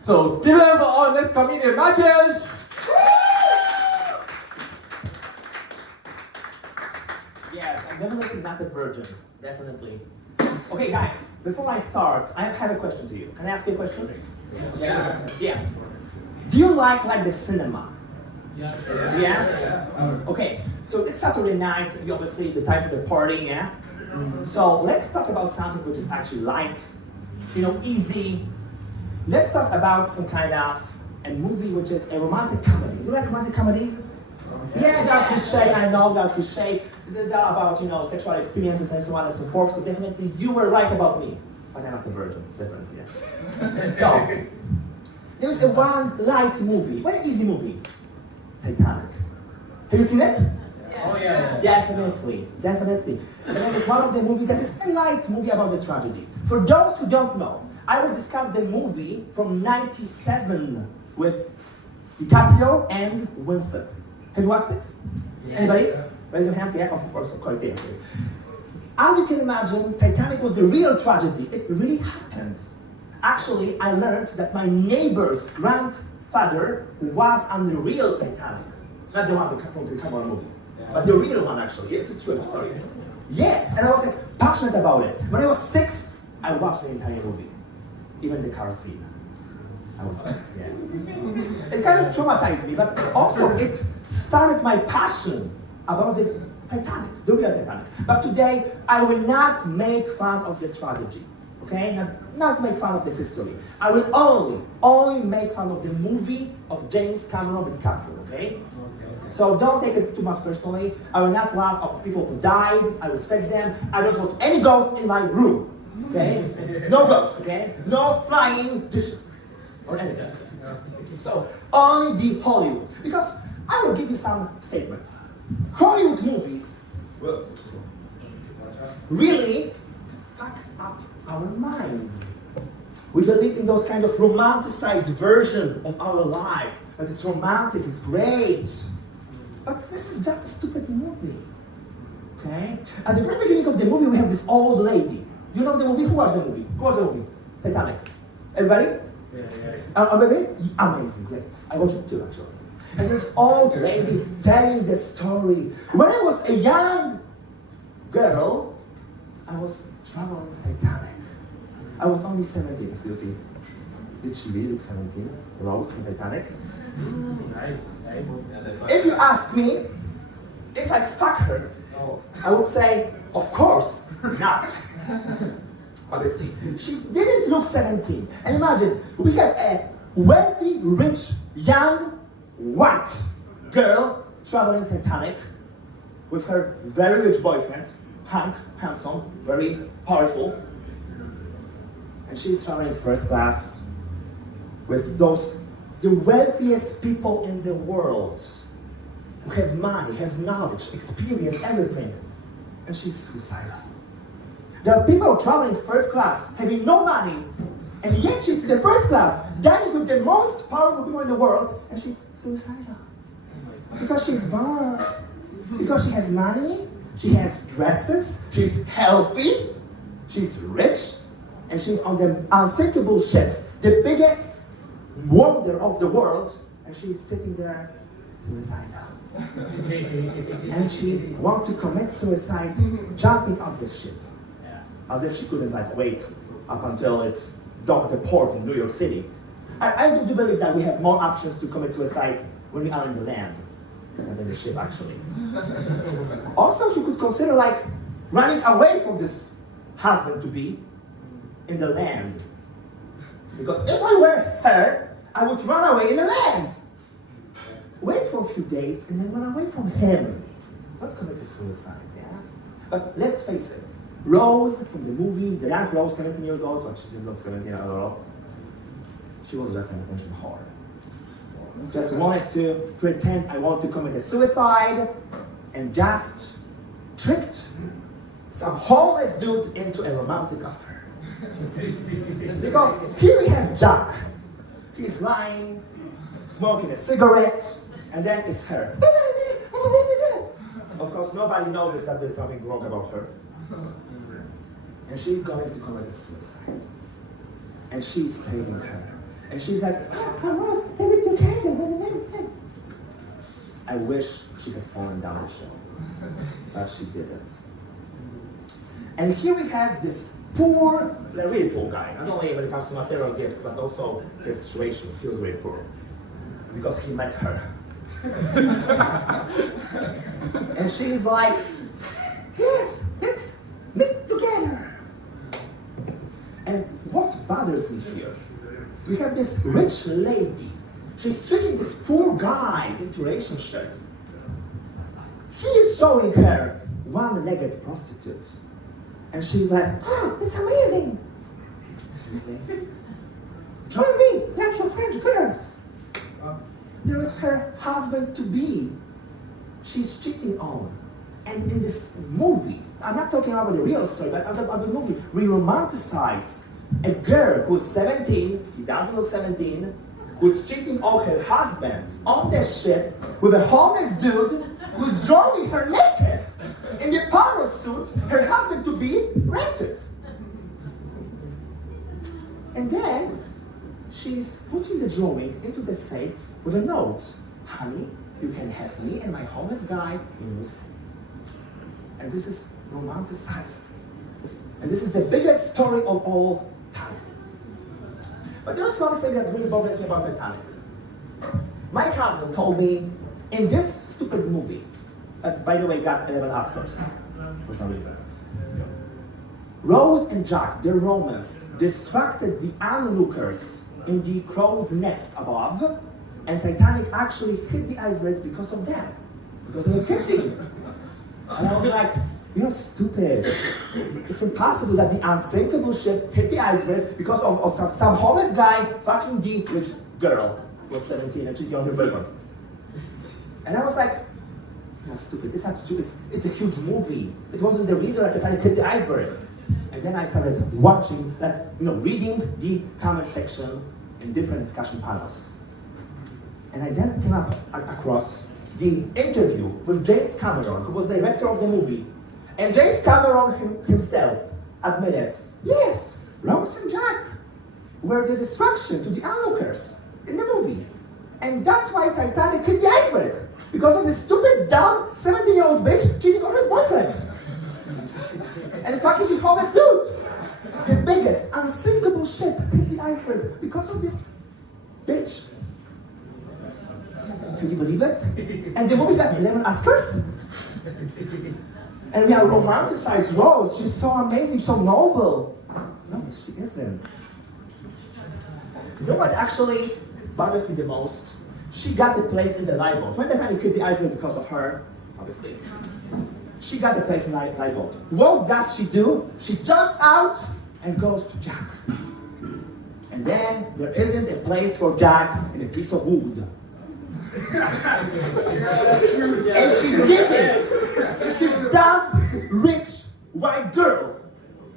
So give it up for our next comedian, Maciej! Yes, I'm definitely not a virgin. Definitely. Okay, guys, before I start, I have a question to you. Can I ask you a question? Yeah. Do you like the cinema? Yeah? Okay, so it's Saturday night, you obviously the time for the party, yeah? So let's talk about something which is actually light, easy. Let's talk about some kind of a movie which is a romantic comedy. You like romantic comedies? Yeah, they are cliche, I know they are cliche. They're about, sexual experiences and so on and so forth. So definitely you were right about me. But I'm not a virgin, definitely, yeah. So, there's a one light movie, very easy movie. Titanic. Have you seen it? Oh yeah. Definitely. And it is one of the movies that is a light movie about the tragedy. For those who don't know, I will discuss the movie from '97 with DiCaprio and Winslet. Have you watched it? Yes. Anybody? Raise your hand. Yeah, of course, yes. As you can imagine, Titanic was the real tragedy. It really happened. Actually, I learned that my neighbor's grandfather was on the real Titanic. Not the one from the Cameron movie, but the real one actually. It's a true story. Yeah, and I was passionate about it. When I was 6, I watched the entire movie. Even the car scene. I was 6, yeah. It kind of traumatized me, but also it started my passion about the Titanic, the real Titanic. But today, I will not make fun of the tragedy, okay? Not make fun of the history. I will only make fun of the movie of James Cameron with DiCaprio, okay? So don't take it too much personally. I will not laugh at people who died. I respect them. I don't want any ghosts in my room, okay? No ghosts, okay? No flying dishes or anything. So only the Hollywood, because I will give you some statement. Hollywood movies really fuck up our minds. We believe in those kind of romanticized version of our life. That it's romantic, it's great. But this is just a stupid movie. Okay? At the very beginning of the movie, we have this old lady. You know the movie? Who watched the movie? Who watched the movie? Titanic. Everybody? Yeah. Everybody? Amazing, great. I watched it too, actually. And this old lady telling the story. When I was a young girl, I was traveling Titanic. I was only 17, so you see. Did she really look 17? Rose from Titanic? If you ask me, if I fuck her, I would say, of course, not. Obviously. She didn't look 17. And imagine, we have a wealthy, rich, young, white girl traveling Titanic with her very rich boyfriend, Hank, handsome, very powerful. And she's traveling first class with the wealthiest people in the world who have money, has knowledge, experience, everything. And she's suicidal. There are people traveling third class, having no money, and yet she's in the first class, dining with the most powerful people in the world, and she's suicidal. Because she's bored. Because she has money, she has dresses, she's healthy, she's rich, and she's on the unsinkable ship, the biggest wonder of the world, and she's sitting there suicidal. And she wants to commit suicide jumping off the ship. As if she couldn't wait up until it docked the port in New York City. I do believe that we have more options to commit suicide when we are in the land than in the ship, actually. Also, she could consider running away from this husband-to-be in the land. Because if I were her, I would run away in the land. Wait for a few days and then run away from him. Not commit suicide, yeah? But let's face it, Rose from the movie, the young Rose, 17 years old, well, she didn't look 17 at all. She was just an attention whore. Just wanted to pretend I want to commit a suicide and just tricked some homeless dude into a romantic affair. Because here we have Jack. He's lying, smoking a cigarette, and then it's her. Of course, nobody noticed that there's something wrong about her. And she's going to commit a suicide. And she's saving her. And she's like, Rose, they were together. I wish she had fallen down the ship, but she didn't. And here we have this poor, really poor guy, not only when it comes to material gifts, but also his situation. He was really poor because he met her. And she's like, yes, let's meet together. And what bothers me here, we have this rich lady. She's tricking this poor guy into relationship. He is showing her one-legged prostitute. And she's like, oh, it's amazing. Excuse me. Join me, like your French girls. There is her husband-to-be. She's cheating on. And in this movie, I'm not talking about the real story, but about the movie, we romanticize a girl who's 17, he doesn't look 17, who's cheating on her husband on the ship with a homeless dude who's drawing her naked in the power suit her husband-to-be rented. And then she's putting the drawing into the safe with a note. Honey, you can have me and my homeless guy in your safe. And this is romanticized. And this is the biggest story of all time. But there's one thing that really bothers me about Titanic. My cousin told me, in this stupid movie, that by the way got 11 Oscars for some reason, Rose and Jack, their romance, distracted the onlookers in the crow's nest above, and Titanic actually hit the iceberg because of them, because of the kissing. And I was like, you're stupid. It's impossible that the unsinkable ship hit the iceberg because of some homeless guy fucking the rich girl who was 17 and cheating on her boyfriend. And I was like, you're stupid. It's not stupid. It's a huge movie. It wasn't the reason that Titanic hit the iceberg. And then I started watching, reading the comment section in different discussion panels. And I then came across the interview with James Cameron, who was director of the movie. And James Cameron himself admitted, yes, Rose and Jack were the distraction to the onlookers in the movie. And that's why Titanic hit the iceberg. Because of this stupid, dumb, 17-year-old bitch cheating on his boyfriend. And fucking the homeless dude. The biggest, unsinkable ship hit the iceberg because of this bitch. Can you believe it? And the movie got 11 Oscars? And we are romanticized Rose. She's so amazing, so noble. No, she isn't. You know what actually bothers me the most? She got the place in the lifeboat. When Titanic hit the iceberg because of her, obviously. She got the place in the lifeboat. What does she do? She jumps out and goes to Jack. And then there isn't a place for Jack in a piece of wood. And she's giving. If this dumb, rich, white girl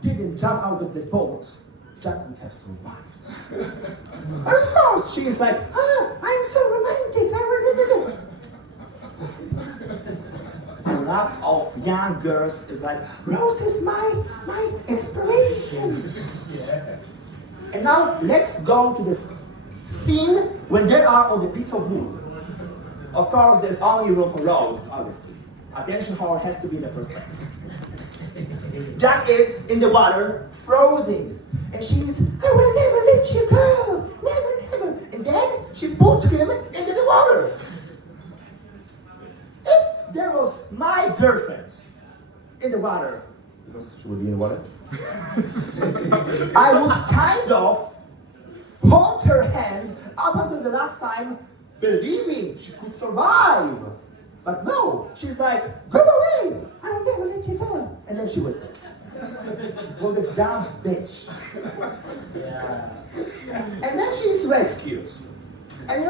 didn't jump out of the boat, Jack would have survived. And of course, she is like, I am so romantic. And lots of young girls is like, Rose is my inspiration. And now let's go to this scene when they are on the piece of wood. Of course, there's only room for Rose, obviously. Attention whore has to be in the first place. Jack is in the water, frozen. And she's, I will never let you go. Never, never. And then she put him into the water. If there was my girlfriend in the water, because she would be in the water, I would kind of hold her hand up until the last time, believing she could survive. But no, she's like, go away, I will never let you go. And then she whistled. For the dumb bitch. Yeah. And then she's rescued. And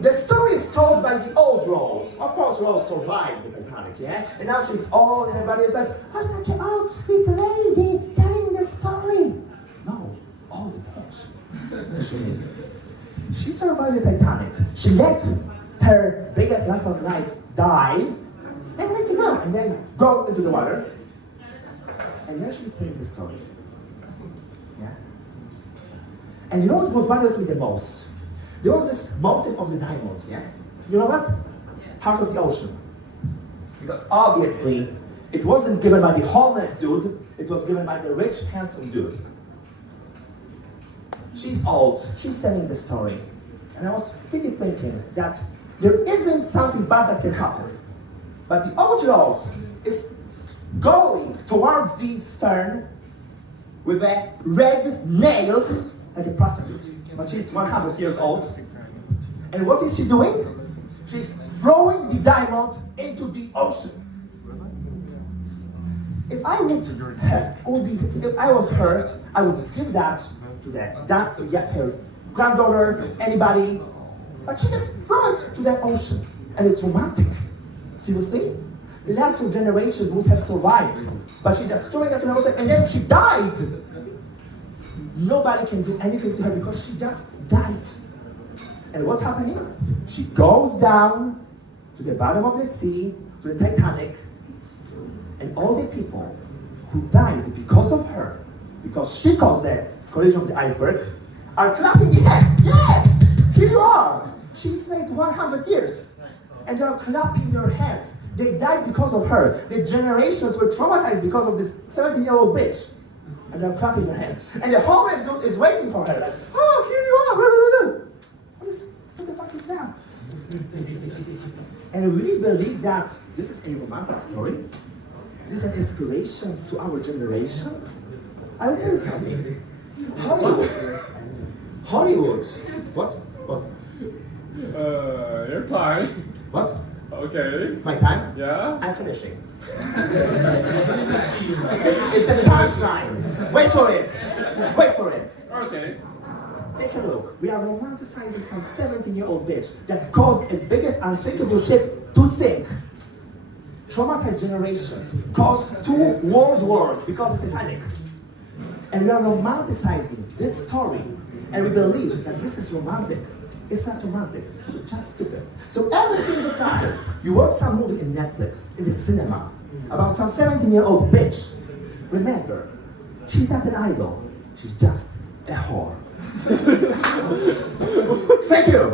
the story is told by the old Rose. Of course, Rose survived the Titanic, yeah? And now she's old and everybody's like, oh, such an old, sweet lady telling the story. No, old bitch. She survived the Titanic. She let her biggest love of life die and let her go. And then go into the water. And then she's saying the story. Yeah? And you know what bothers me the most? There was this motive of the diamond, yeah? You know what? Heart of the ocean. Because obviously, it wasn't given by the homeless dude, it was given by the rich, handsome dude. She's old, she's telling the story. And I was really thinking that there isn't something bad that can happen. But the old rose is going towards the stern with a red nails like a prostitute. But she's 100 years old. And what is she doing? She's throwing the diamond into the ocean. If I was her, I would give that to her granddaughter, anybody. But she just threw it to the ocean. And it's romantic. Seriously? Lots of generations would have survived. But she just threw it into the ocean and then she died. Nobody can do anything to her because she just died. And what's happening? She goes down to the bottom of the sea, to the Titanic, and all the people who died because of her, because she caused the collision of the iceberg, are clapping their hands. Yeah, here you are. She's made 100 years, and they are clapping their hands. They died because of her. The generations were traumatized because of this 70-year-old bitch. And they're clapping their hands. And the homeless dude is waiting for her, like, oh, here you are. What the fuck is that? And I really believe that this is a romantic story. This is an inspiration to our generation. I will tell you something. Hollywood. What? Your time. What? Okay. My time? Yeah? I'm finishing. It's a punchline. Wait for it. Okay. Take a look. We are romanticizing some 17-year-old bitch that caused the biggest unsinkable ship to sink. Traumatized generations, caused 2 world wars because of Titanic. And we are romanticizing this story. And we believe that this is romantic. It's not romantic. It's just stupid. So every single time you watch some movie in Netflix, in the cinema, about some 17-year-old bitch, remember, she's not an idol. She's just a whore. Thank you.